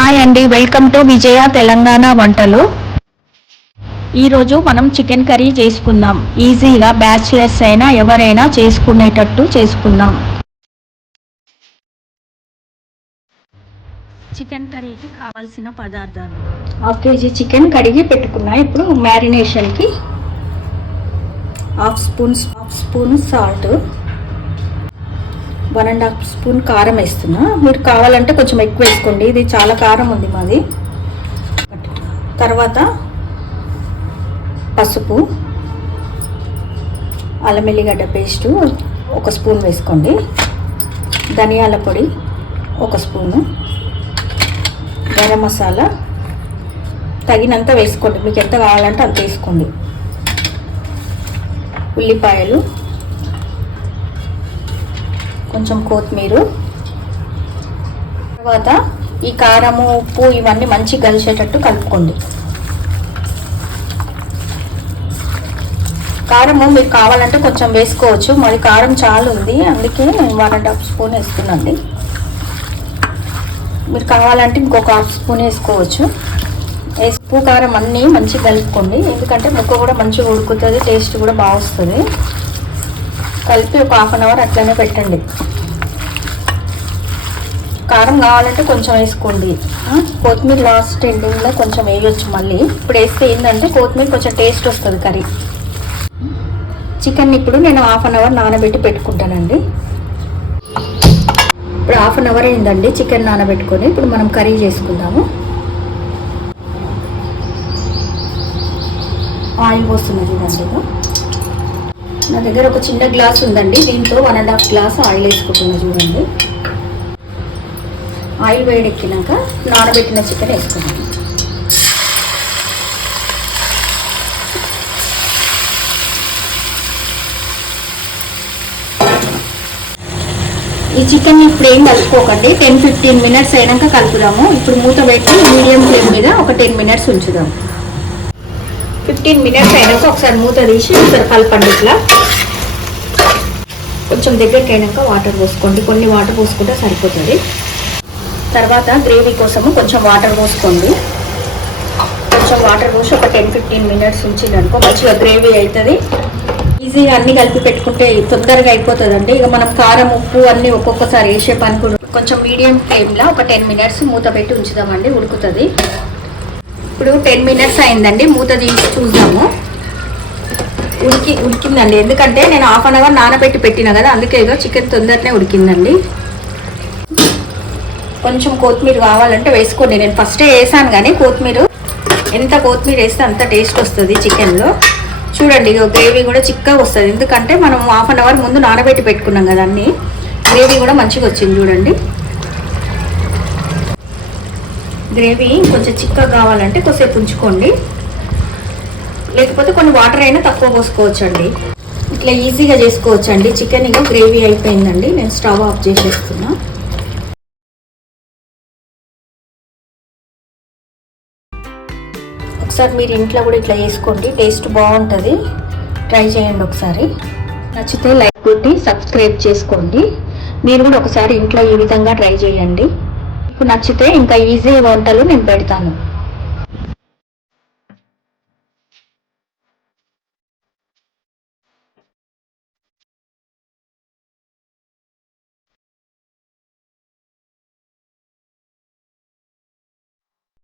Hi అండి. Welcome to విజయ తెలంగాణ వంటలు. ఈరోజు మనం చికెన్ కర్రీ చేసుకుందాం. ఈజీగా బ్యాచిలర్స్ అయినా ఎవరైనా చేసుకునేటట్టు చేసుకుందాం. చికెన్ కర్రీకి కావాల్సిన పదార్థాలు. హాఫ్ కేజీ చికెన్ కడిగి పెట్టుకున్నా. ఇప్పుడు మ్యారినేషన్కి half spoon half spoon salt. One and half spoon కారం వేస్తున్నా. మీరు కావాలంటే కొంచెం ఎక్కువ వేసుకోండి. ఇది చాలా కారం ఉంది మాది. తర్వాత పసుపు అల్లం ఎల్లిగడ్డ పేస్టు ఒక స్పూన్ వేసుకోండి. ధనియాల పొడి ఒక స్పూను. గరం మసాలా తగినంత వేసుకోండి. మీకు ఎంత కావాలంటే అంత వేసుకోండి. ఉల్లిపాయలు కొంచెం కొత్తిమీర. తర్వాత ఈ కారము ఉప్పు ఇవన్నీ మంచి కలిసేటట్టు కలుపుకోండి. కారము మీరు కావాలంటే కొంచెం వేసుకోవచ్చు. మరి కారం చాలా ఉంది. అందుకే వన్ అండ్ హాఫ్ స్పూన్ వేసుకున్నాను మీరు కావాలంటే ఇంకొక హాఫ్ స్పూన్ వేసుకోవచ్చు. ఉప్పు కారం అన్నీ మంచిగా కలుపుకోండి. ఎందుకంటే ముక్క కూడా మంచిగా ఉడుకుతుంది టేస్ట్ కూడా బాగా వస్తుంది. కలిపి ఒక హాఫ్ అన్ అవర్ అట్లనే పెట్టండి. కారం కావాలంటే కొంచెం వేసుకోండి. కొత్తిమీర లాస్ట్ ఎండింగ్లో కొంచెం వేయొచ్చు మళ్ళీ. ఇప్పుడు వేస్తే ఏంటంటే కొత్తిమీర కొంచెం టేస్ట్ వస్తుంది కర్రీ. చికెన్ ఇప్పుడు నేను హాఫ్ అన్ అవర్ నానబెట్టి పెట్టుకుంటానండి. ఇప్పుడు హాఫ్ అన్ అవర్ అయిందండి చికెన్ నానబెట్టుకొని. ఇప్పుడు మనం కర్రీ చేసుకుందాము. ఆయిల్ పోస్తున్నది దాంట్లో నా దగ్గర ఒక చిన్న గ్లాస్ ఉందండి. దీంట్లో one and half glass oil వేసుకుంటున్నా చూడండి. ఆయిల్ వేడెక్కినాక నానబెట్టిన చికెన్ వేసుకున్నాను ఈ చికెన్ ఇప్పుడు ఏం కలుపుకోకండి. టెన్ ఫిఫ్టీన్ మినిట్స్ అయినాక కలుపుదాము. ఇప్పుడు మూత పెట్టి మీడియం ఫ్లేమ్ మీద ఒక టెన్ మినిట్స్ ఉంచుదాం ఫిఫ్టీన్ మినిట్స్ అయినాక ఒకసారి మూత తీసి ఒకసారి కలపండి ఇట్లా. కొంచెం దగ్గరికి అయినాక వాటర్ పోసుకోండి. కొన్ని వాటర్ పోసుకుంటే సరిపోతుంది. తర్వాత గ్రేవీ కోసము కొంచెం వాటర్ పోసుకోండి. కొంచెం వాటర్ పోసి ఒక టెన్ ఫిఫ్టీన్ మినిట్స్ ఉంచిందనుకో మంచిగా గ్రేవీ అవుతుంది ఈజీగా అన్ని కలిపి పెట్టుకుంటే తొందరగా అయిపోతుందండి. ఇక మనం కారం ఉప్పు అన్నీ ఒక్కొక్కసారి వేసే పని కూడా కొంచెం మీడియం ఫ్లేమ్లో ఒక టెన్ మినిట్స్ మూత పెట్టి ఉంచుదామండి. ఉడుకుతుంది. ఇప్పుడు టెన్ మినిట్స్ అయిందండి. మూత తీసి చూద్దాము. ఉడికి ఉడికిందండి. ఎందుకంటే నేను హాఫ్ అన్ అవర్ నానబెట్టి పెట్టిన కదా అందుకే ఏదో చికెన్ తొందరనే ఉడికిందండి. కొంచెం కొత్తిమీర కావాలంటే వేసుకోండి. నేను ఫస్టే వేసాను కానీ కొత్తిమీర ఎంత కొత్తిమీర వేస్తే అంత టేస్ట్ వస్తుంది చికెన్లో చూడండి ఇక గ్రేవీ కూడా చిక్కగా వస్తుంది. ఎందుకంటే మనం హాఫ్ అన్ అవర్ ముందు నానబెట్టి పెట్టుకున్నాం కదా అన్ని. గ్రేవీ కూడా మంచిగా వచ్చింది చూడండి. గ్రేవీ కొంచెం చిక్కగా కావాలంటే కొద్దిసేపు ఉంచుకోండి. లేకపోతే కొన్ని వాటర్ అయినా తక్కువ పోసుకోవచ్చు అండి ఇట్లా ఈజీగా చేసుకోవచ్చు అండి చికెన్ ఇంకా గ్రేవీ అయిపోయిందండి. నేను స్టవ్ ఆఫ్ చేసేస్తున్నా. ఒకసారి మీరు ఇంట్లో కూడా ఇట్లా చేసుకోండి. టేస్ట్ బాగుంటుంది. ట్రై చేయండి ఒకసారి. నచ్చితే లైక్ కొట్టి సబ్స్క్రైబ్ చేసుకోండి. మీరు కూడా ఒకసారి ఇంట్లో ఈ విధంగా ట్రై చేయండి. మీకు నచ్చితే ఇంకా ఈజీ వంటలు నేను పెడతాను.